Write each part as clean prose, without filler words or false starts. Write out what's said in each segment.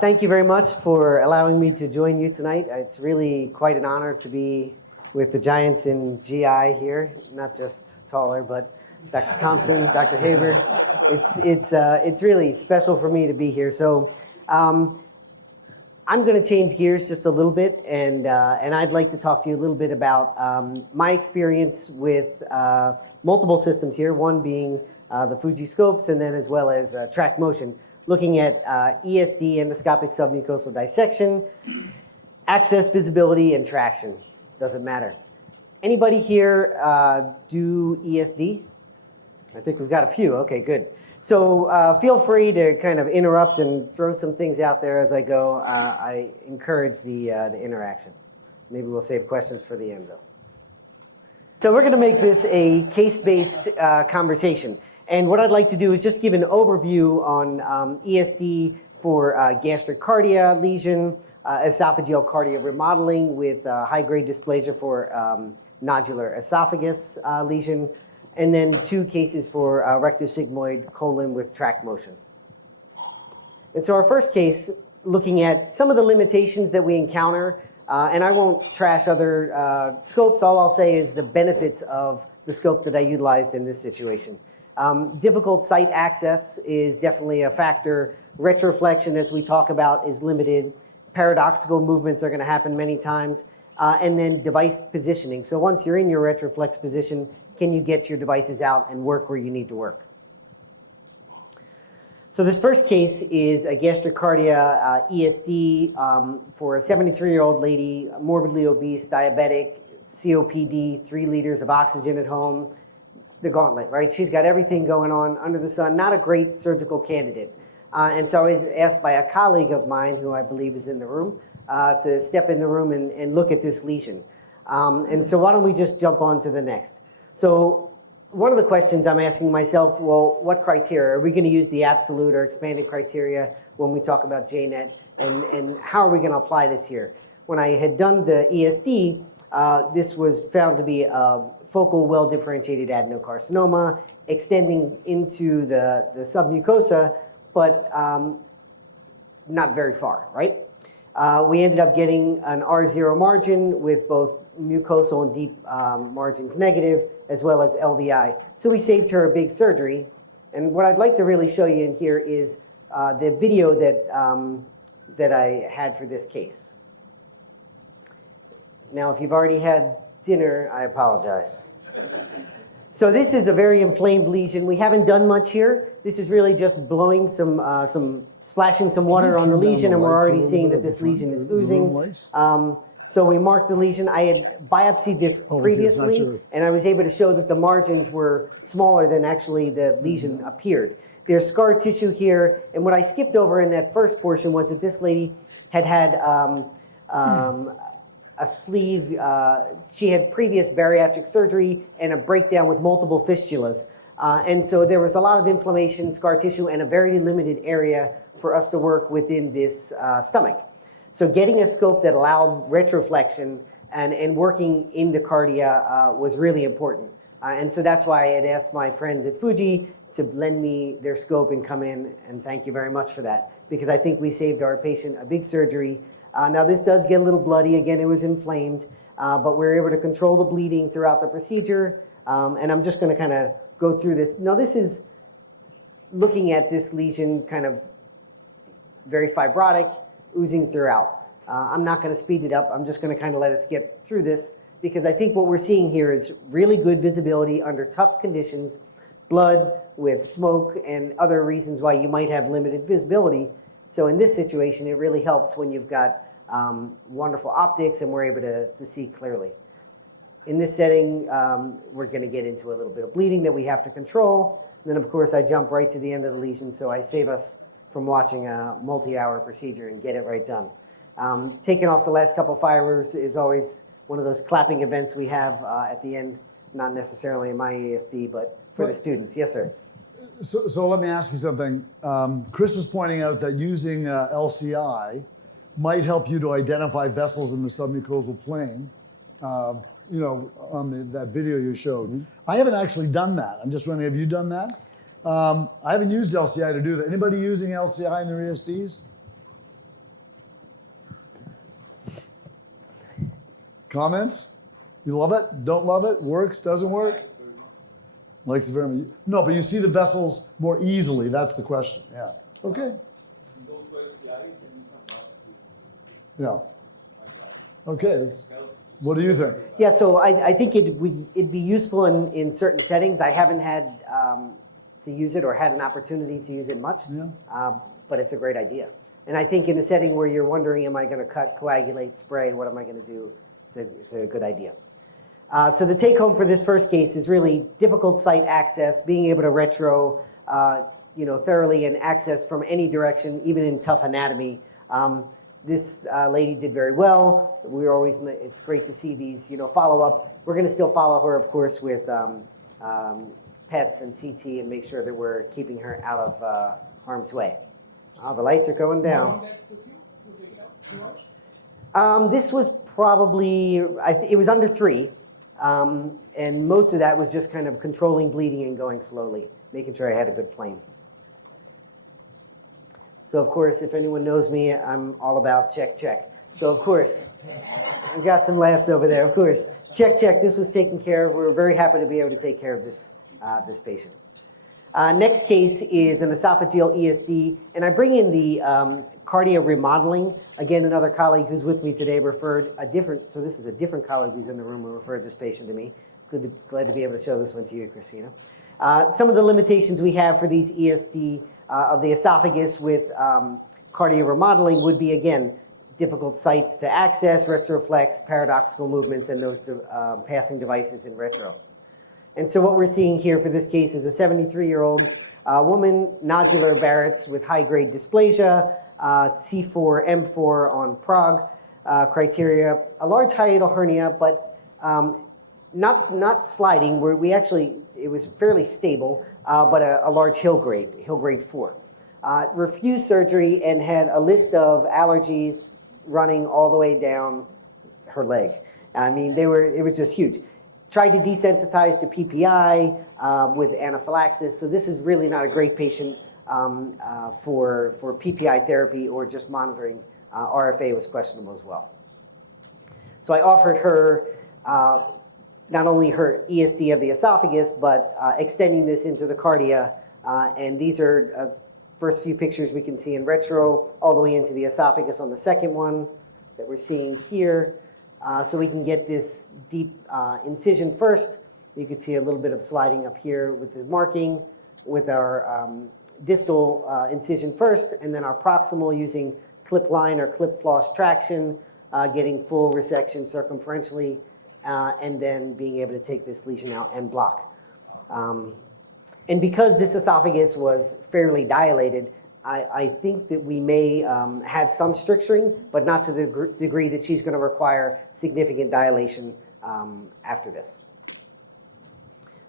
Thank you very much for allowing me to join you tonight. It's really quite an honor to be with the giants in GI here, not just taller, but Dr. Thompson, Dr. Haber. It's really special for me to be here. So I'm going to change gears just a little bit, and I'd like to talk to you a little bit about my experience with multiple systems here, one being the Fuji scopes, and then as well as track motion, looking at ESD, endoscopic submucosal dissection, access, visibility, and traction. Doesn't matter. Anybody here do ESD? I think we've got a few. Okay, good. So feel free to kind of interrupt and throw some things out there as I go. I encourage the interaction. Maybe we'll save questions for the end, though. So we're going to make this a case-based conversation. And what I'd like to do is just give an overview on ESD for gastric cardia lesion, esophageal cardia remodeling with high-grade dysplasia for nodular esophagus lesion, and then 2 cases for rectosigmoid colon with track motion. And so our first case, looking at some of the limitations that we encounter, and I won't trash other scopes. All I'll say is the benefits of the scope that I utilized in this situation. Difficult site access is definitely a factor. Retroflexion, as we talk about, is limited. Paradoxical movements are going to happen many times. And then device positioning. So once you're in your retroflex position, can you get your devices out and work where you need to work? So this first case is a gastric cardia ESD for a 73-year-old lady, morbidly obese, diabetic, COPD, 3 liters of oxygen at home. The gauntlet, right? She's got everything going on under the sun, not a great surgical candidate. And so I was asked by a colleague of mine, who I believe is in the room, to step in the room and look at this lesion. And so why don't we just jump on to the next? So one of the questions I'm asking myself, well, what criteria? Are we going to use the absolute or expanded criteria when we talk about JNET? And how are we going to apply this here? When I had done the ESD, this was found to be a focal well-differentiated adenocarcinoma extending into the submucosa, but not very far, right? We ended up getting an R0 margin with both mucosal and deep margins negative, as well as LVI. So we saved her a big surgery. And what I'd like to really show you in here is the video that I had for this case. Now, if you've already had dinner, I apologize. So this is a very inflamed lesion. We haven't done much here. This is really just blowing splashing some water on the lesion, and we're already seeing that this lesion is oozing. So we marked the lesion. I had biopsied this previously, and I was able to show that the margins were smaller than actually the lesion appeared. There's scar tissue here, and what I skipped over in that first portion was that this lady had a sleeve, she had previous bariatric surgery and a breakdown with multiple fistulas. And so there was a lot of inflammation, scar tissue, and a very limited area for us to work within this stomach. So getting a scope that allowed retroflexion and working in the cardia was really important. And so that's why I had asked my friends at Fuji to lend me their scope and come in, and thank you very much for that, because I think we saved our patient a big surgery. Now this does get a little bloody. Again, it was inflamed, but we were able to control the bleeding throughout the procedure. And I'm just going to kind of go through this. Now this is looking at this lesion kind of very fibrotic, oozing throughout. I'm not going to speed it up. I'm just going to kind of let us get through this, because I think what we're seeing here is really good visibility under tough conditions, blood with smoke and other reasons why you might have limited visibility. So in this situation, it really helps when you've got wonderful optics and we're able to see clearly. In this setting, we're going to get into a little bit of bleeding that we have to control. And then, of course, I jump right to the end of the lesion, so I save us from watching a multi-hour procedure and get it right done. Taking off the last couple fibers is always one of those clapping events we have at the end, not necessarily in my ESD, but for the students. Yes, sir. So let me ask you something. Chris was pointing out that using LCI might help you to identify vessels in the submucosal plane, on that video you showed. Mm-hmm. I haven't actually done that. I'm just wondering, have you done that? I haven't used LCI to do that. Anybody using LCI in their ESDs? Comments? You love it? Don't love it? Works? Doesn't work? Likes it very much. No, but you see the vessels more easily. That's the question. Yeah. Okay. Yeah. Okay. What do you think? Yeah, so I think it'd be useful in certain settings. I haven't had to use it or had an opportunity to use it much, but it's a great idea. And I think in a setting where you're wondering, am I going to cut, coagulate, spray, what am I going to do? It's a good idea. So the take home for this first case is really difficult site access, being able to retro thoroughly and access from any direction, even in tough anatomy. This lady did very well. It's great to see these, follow up. We're going to still follow her, of course, with PETs and CT and make sure that we're keeping her out of harm's way. Oh, the lights are going down. This was probably, it was under 3. And most of that was just kind of controlling bleeding and going slowly, making sure I had a good plane. So of course, if anyone knows me, I'm all about check, check. So of course, I've got some laughs over there, of course. Check, check, this was taken care of. We were very happy to be able to take care of this patient. Next case is an esophageal ESD, and I bring in the cardia remodeling. Again, another colleague who's with me today referred so this is a different colleague who's in the room who referred this patient to me. Glad to be able to show this one to you, Christina. Some of the limitations we have for these ESD of the esophagus with cardia remodeling would be, again, difficult sites to access, retroflex, paradoxical movements, and those passing devices in retro. And so what we're seeing here for this case is a 73-year-old woman, nodular Barrett's with high-grade dysplasia, C4, M4 on Prague criteria, a large hiatal hernia, but not sliding. It was fairly stable, but a large hill grade 4. Refused surgery and had a list of allergies running all the way down her leg. I mean, it was just huge. Tried to desensitize to PPI with anaphylaxis. So this is really not a great patient for PPI therapy or just monitoring. RFA was questionable as well. So I offered her not only her ESD of the esophagus, but extending this into the cardia. And these are first few pictures we can see in retro, all the way into the esophagus on the second one that we're seeing here. So we can get this deep incision first. You can see a little bit of sliding up here with the marking, with our distal incision first, and then our proximal using clip line or clip floss traction, getting full resection circumferentially, and then being able to take this lesion out and block. And because this esophagus was fairly dilated, I think that we may have some stricturing, but not to the degree that she's going to require significant dilation after this.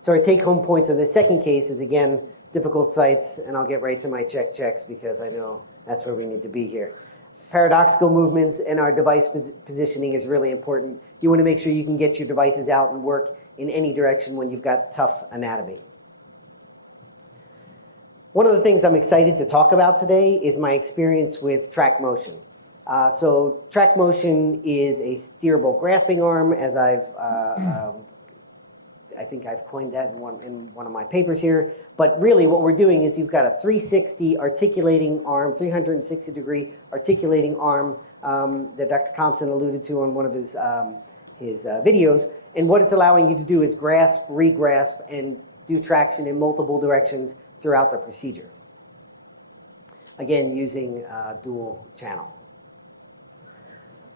So our take-home points on this second case is, again, difficult sites, and I'll get right to my checks because I know that's where we need to be here. Paradoxical movements and our device positioning is really important. You want to make sure you can get your devices out and work in any direction when you've got tough anatomy. One of the things I'm excited to talk about today is my experience with track motion. So track motion is a steerable grasping arm, as I think I've coined that in one of my papers here. But really what we're doing is you've got a 360 articulating arm, 360-degree articulating arm that Dr. Thompson alluded to on one of his videos. And what it's allowing you to do is grasp, re-grasp, and do traction in multiple directions throughout the procedure. Again, using dual channel.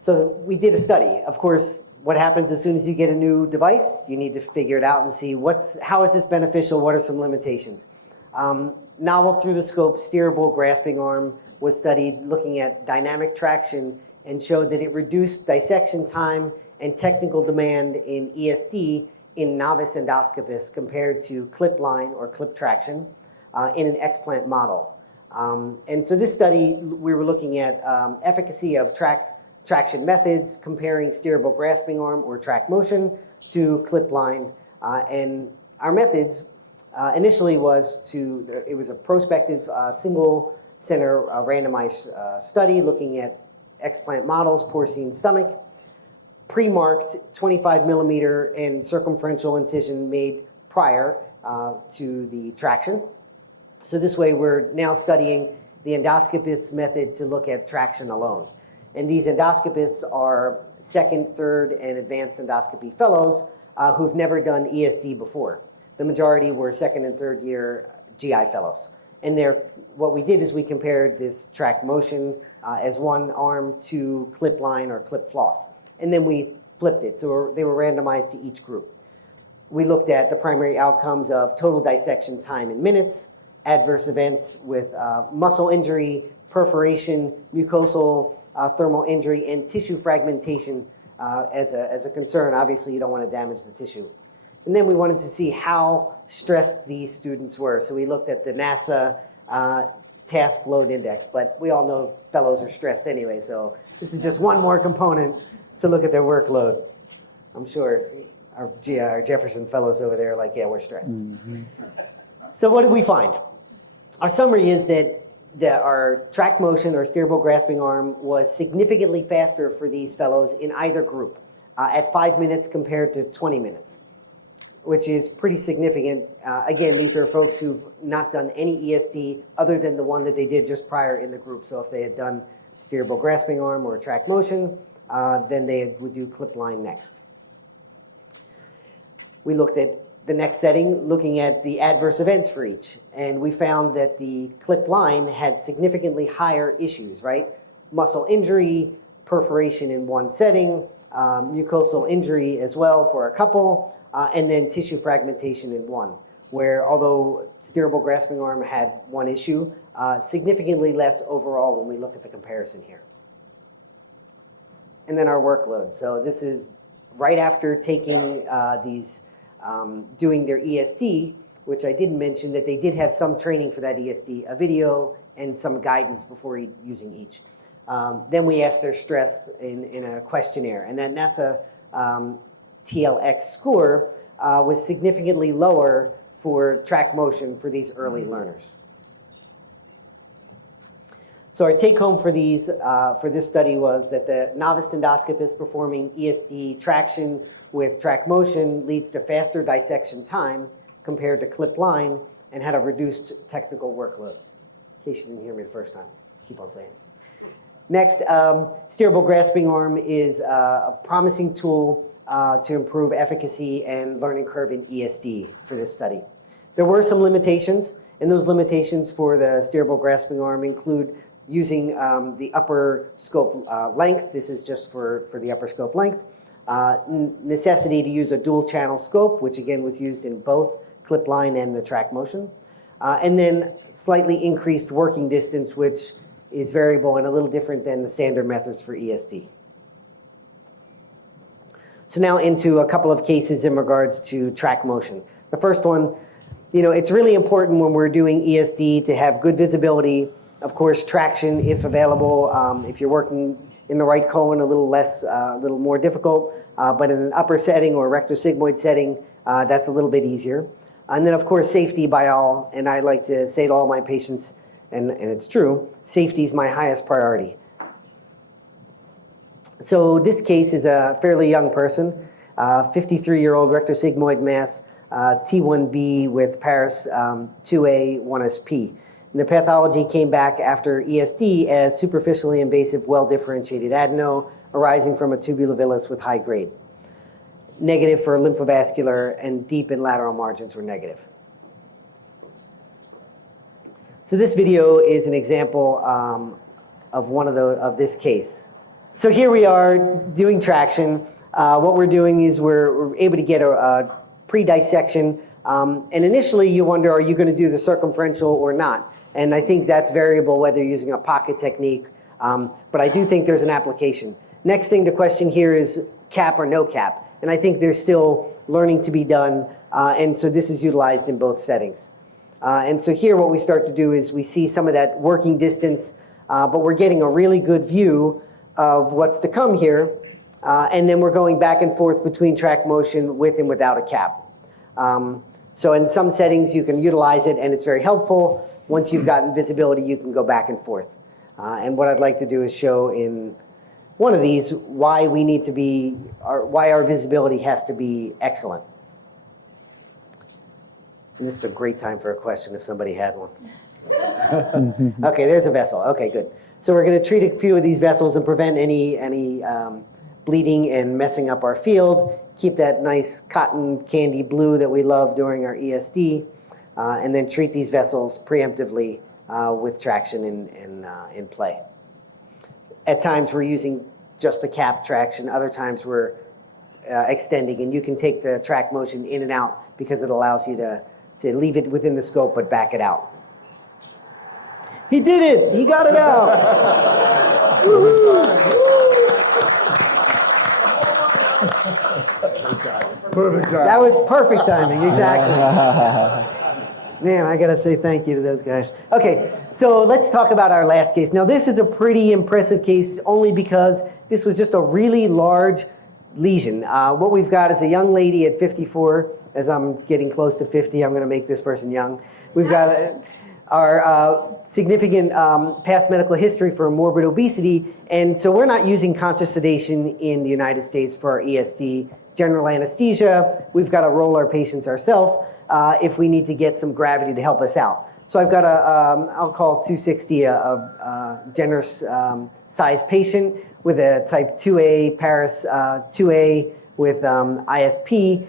So we did a study. Of course, what happens as soon as you get a new device? You need to figure it out and see how is this beneficial, what are some limitations. Novel through the scope steerable grasping arm was studied looking at dynamic traction and showed that it reduced dissection time and technical demand in ESD in novice endoscopists compared to clip line or clip traction in an explant model. And so this study, we were looking at efficacy of traction methods, comparing steerable grasping arm or track motion to clip line. And our methods initially it was a prospective single center randomized study looking at explant models, porcine stomach. pre-marked 25 millimeter and circumferential incision made prior to the traction. So this way we're now studying the endoscopist's method to look at traction alone. And these endoscopists are second, third, and advanced endoscopy fellows who've never done ESD before. The majority were second and third year GI fellows. And what we did is we compared this track motion as one arm to clip line or clip floss. And then we flipped it, so they were randomized to each group. We looked at the primary outcomes of total dissection time in minutes, adverse events with muscle injury, perforation, mucosal thermal injury, and tissue fragmentation as a concern. Obviously, you don't want to damage the tissue. And then we wanted to see how stressed these students were. So we looked at the NASA task load index, but we all know fellows are stressed anyway, so this is just one more component to look at their workload. I'm sure our Jefferson fellows over there are like, yeah, we're stressed. Mm-hmm. So what did we find? Our summary is that our track motion or steerable grasping arm was significantly faster for these fellows in either group at 5 minutes compared to 20 minutes, which is pretty significant. Again, these are folks who've not done any ESD other than the one that they did just prior in the group. So if they had done steerable grasping arm or track motion, then they would do clip line next. We looked at the next setting, looking at the adverse events for each. And we found that the clip line had significantly higher issues, right? Muscle injury, perforation in one setting, mucosal injury as well for a couple, and then tissue fragmentation in one, where although steerable grasping arm had one issue, significantly less overall when we look at the comparison here. And then our workload. So this is right after taking doing their ESD, which I didn't mention that they did have some training for that ESD, a video and some guidance before using each. Then we asked their stress in a questionnaire, and that NASA TLX score was significantly lower for track motion for these early learners. So our take home for this study was that the novice endoscopist performing ESD traction with track motion leads to faster dissection time compared to clip line and had a reduced technical workload. In case you didn't hear me the first time, keep on saying it. Next, steerable grasping arm is a promising tool to improve efficacy and learning curve in ESD for this study. There were some limitations, and those limitations for the steerable grasping arm include using the upper scope length. This is just for the upper scope length. Necessity to use a dual channel scope, which again was used in both clip line and the track motion. And then slightly increased working distance, which is variable and a little different than the standard methods for ESD. So now into a couple of cases in regards to track motion. The first one, it's really important when we're doing ESD to have good visibility. Of course, traction, if available, if you're working in the right colon, a little more difficult, but in an upper setting or rectosigmoid setting, that's a little bit easier. And then, of course, safety by all, and I like to say to all my patients, and it's true, safety is my highest priority. So this case is a fairly young person, 53-year-old rectosigmoid mass, T1B with Paris 2A 1SP. And the pathology came back after ESD as superficially invasive, well-differentiated adeno arising from a tubular villus with high grade. Negative for lymphovascular, and deep and lateral margins were negative. So this video is an example of this case. So here we are doing traction. What we're doing is we're able to get a pre-dissection. And initially you wonder, are you going to do the circumferential or not? And I think that's variable whether you're using a pocket technique, but I do think there's an application. Next thing to question here is cap or no cap. And I think there's still learning to be done, and so this is utilized in both settings. And so here what we start to do is we see some of that working distance, but we're getting a really good view of what's to come here, and then we're going back and forth between track motion with and without a cap. So in some settings you can utilize it and it's very helpful. Once you've gotten visibility, you can go back and forth. And what I'd like to do is show in one of these, why we need to be, why our visibility has to be excellent. And this is a great time for a question if somebody had one. Okay, there's a vessel. Okay, good. So we're going to treat a few of these vessels and prevent any bleeding and messing up our field. Keep that nice cotton candy blue that we love during our ESD, and then treat these vessels preemptively with traction in play. At times we're using just the cap traction. Other times we're extending, and you can take the track motion in and out because it allows you to leave it within the scope but back it out. He did it! He got it out! Perfect time. That was perfect timing, exactly. Man, I gotta say thank you to those guys. Okay, so let's talk about our last case. Now this is a pretty impressive case only because this was just a really large lesion. What we've got is a young lady at 54. As I'm getting close to 50, I'm gonna make this person young. We've got our significant past medical history for morbid obesity, and so we're not using conscious sedation in the United States for our ESD. General anesthesia, we've got to roll our patients ourselves if we need to get some gravity to help us out. So I've got I'll call 260 a generous size patient with a type 2A, Paris 2A with ISP,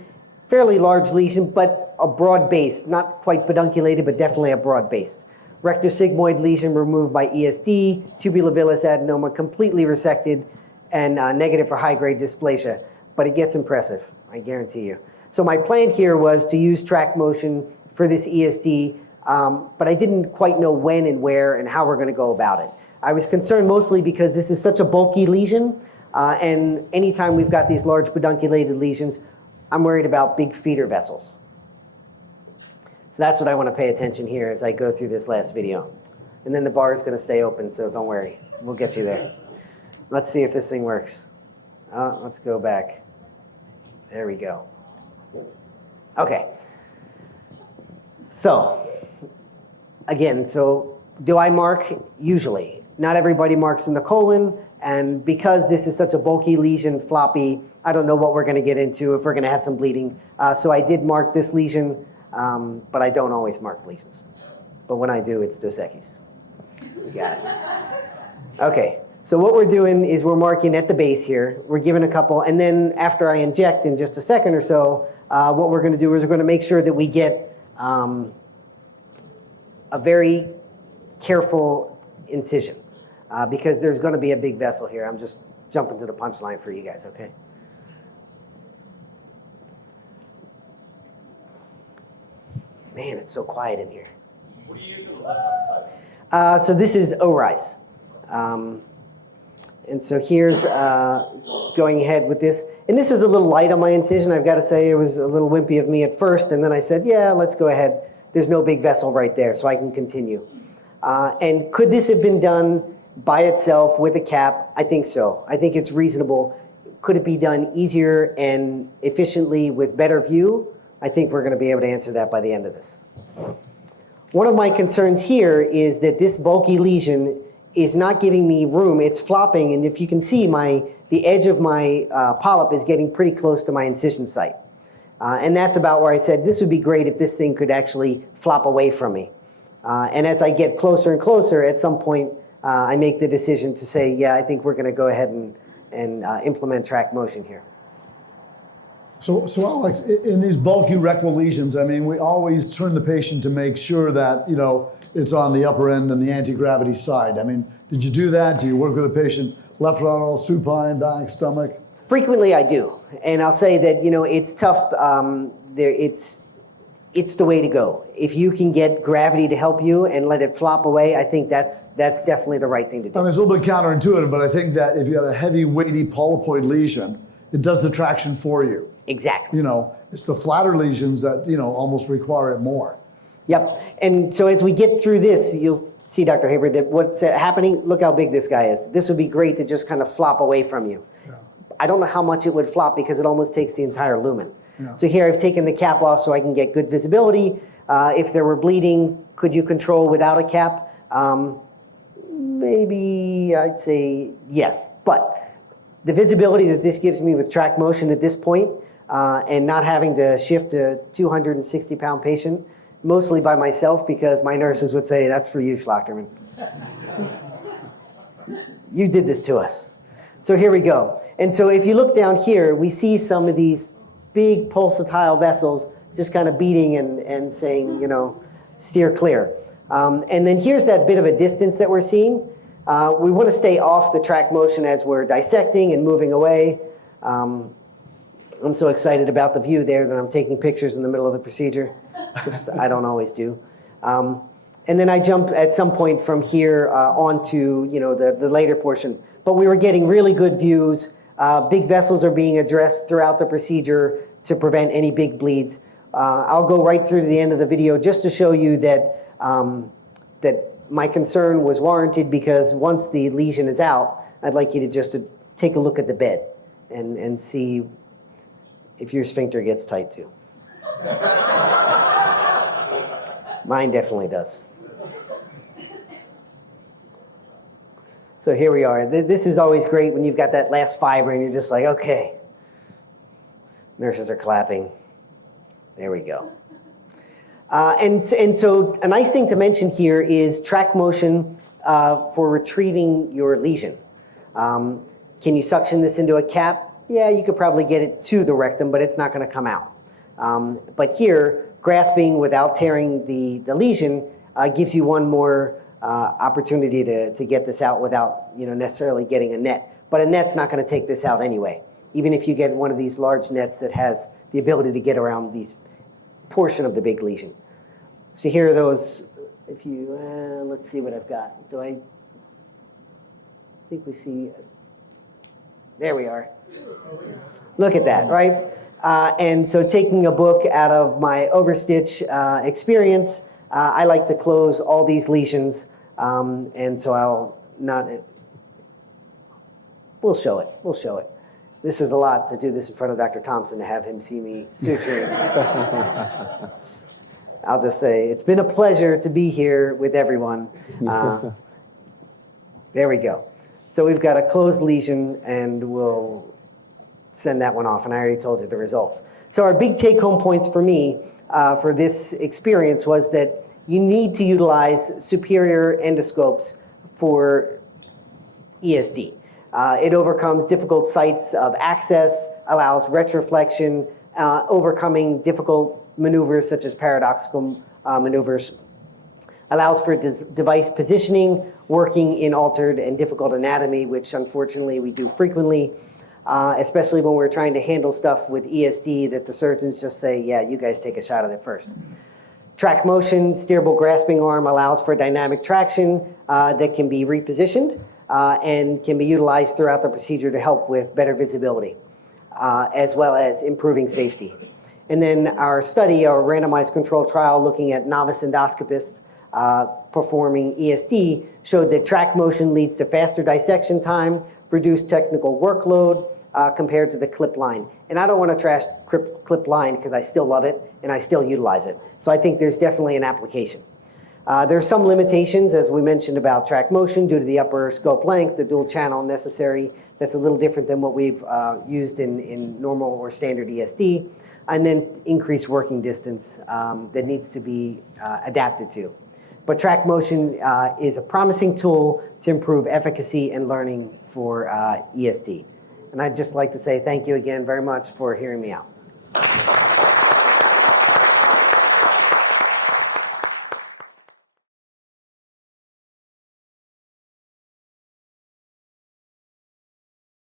fairly large lesion, but a broad base, not quite pedunculated, but definitely a broad base. Rectosigmoid lesion removed by ESD, tubulovillous adenoma completely resected, and negative for high-grade dysplasia. But it gets impressive, I guarantee you. So my plan here was to use track motion for this ESD, but I didn't quite know when and where and how we're going to go about it. I was concerned mostly because this is such a bulky lesion, and anytime we've got these large pedunculated lesions, I'm worried about big feeder vessels. So that's what I want to pay attention here as I go through this last video. And then the bar is going to stay open, so don't worry. We'll get you there. Let's see if this thing works. Let's go back. There we go. Okay. So, again, so do I mark? Usually. Not everybody marks in the colon, and because this is such a bulky lesion, floppy, I don't know what we're going to get into, if we're going to have some bleeding. So I did mark this lesion, but I don't always mark lesions. But when I do, it's Dos Equis. Got it. Okay. So what we're doing is we're marking at the base here. We're giving a couple, and then after I inject in just a second or so, what we're going to do is we're going to make sure that we get a very careful incision because there's going to be a big vessel here. I'm just jumping to the punchline for you guys, okay? Man, it's so quiet in here. What do you use for the left side? So this is ORISE. And so here's going ahead with this. And this is a little light on my incision. I've got to say it was a little wimpy of me at first. And then I said, yeah, let's go ahead. There's no big vessel right there, so I can continue. And could this have been done by itself with a cap? I think so. I think it's reasonable. Could it be done easier and efficiently with better view? I think we're going to be able to answer that by the end of this. One of my concerns here is that this bulky lesion is not giving me room. It's flopping, and if you can see, the edge of my polyp is getting pretty close to my incision site. And that's about where I said this would be great if this thing could actually flop away from me. And as I get closer and closer, at some point, I make the decision to say, yeah, I think we're going to go ahead and implement track motion here. So Alex, in these bulky rectal lesions, I mean, we always turn the patient to make sure that, you know, it's on the upper end and the anti-gravity side. I mean, did you do that? Do you work with a patient left lateral, supine, back, stomach? Frequently I do. And I'll say that, you know, it's tough. It's the way to go. If you can get gravity to help you and let it flop away, I think that's definitely the right thing to do. I mean, it's a little bit counterintuitive, but I think that if you have a heavy, weighty polypoid lesion, it does the traction for you. Exactly. You know, it's the flatter lesions that, you know, almost require it more. Yep. And so as we get through this, you'll see, Dr. Haber, that what's happening, look how big this guy is. This would be great to just kind of flop away from you. Yeah. I don't know how much it would flop because it almost takes the entire lumen. Yeah. So here I've taken the cap off so I can get good visibility. If there were bleeding, could you control without a cap? Maybe I'd say yes. But The visibility that this gives me with track motion at this point, and not having to shift a 260-pound patient, mostly by myself because my nurses would say, that's for you, Schlachterman. You did this to us. So here we go. And so if you look down here, we see some of these big pulsatile vessels just kind of beating and saying, you know, steer clear. And then here's that bit of a distance that we're seeing. We want to stay off the track motion as we're dissecting and moving away. I'm so excited about the view there that I'm taking pictures in the middle of the procedure, which I don't always do. And then I jump at some point from here onto, you know, the later portion. But we were getting really good views. Big vessels are being addressed throughout the procedure to prevent any big bleeds. I'll go right through to the end of the video just to show you that, that my concern was warranted, because once the lesion is out, I'd like you to just take a look at the bed and see if your sphincter gets tight too. Mine definitely does. So here we are. This is always great when you've got that last fiber and you're just like, okay. Nurses are clapping. There we go. And so a nice thing to mention here is track motion for retrieving your lesion. Can you suction this into a cap? Yeah, you could probably get it to the rectum, but it's not going to come out. But here, grasping without tearing the lesion gives you one more opportunity to get this out without, you know, necessarily getting a net. But a net's not going to take this out anyway, even if you get one of these large nets that has the ability to get around these portion of the big lesion. So here are those. If you let's see what I've got. Do I think we see? There we are. Look at that, right? And so taking a book out of my overstitch experience, I like to close all these lesions, and so I'll not. We'll show it. We'll show it. This is a lot to do this in front of Dr. Thompson, to have him see me suturing. I'll just say it's been a pleasure to be here with everyone. There we go. So we've got a closed lesion, and we'll send that one off. And I already told you the results. So our big take-home points for me for this experience was that you need to utilize superior endoscopes for ESD. It overcomes difficult sites of access, allows retroflexion, overcoming difficult maneuvers such as paradoxical maneuvers, allows for device positioning, working in altered and difficult anatomy, which unfortunately we do frequently, especially when we're trying to handle stuff with ESD that the surgeons just say, yeah, you guys take a shot at it first. Track motion, steerable grasping arm allows for dynamic traction that can be repositioned and can be utilized throughout the procedure to help with better visibility, as well as improving safety. And then our study, our randomized controlled trial looking at novice endoscopists performing ESD, showed that track motion leads to faster dissection time, reduced technical workload compared to the clip line. And I don't want to trash clip line because I still love it and I still utilize it. So I think there's definitely an application. There's some limitations, as we mentioned, about track motion due to the upper scope length, the dual channel necessary. That's a little different than what we've used in normal or standard ESD. And then increased working distance that needs to be adapted to. But track motion is a promising tool to improve efficacy and learning for ESD. And I'd just like to say thank you again very much for hearing me out.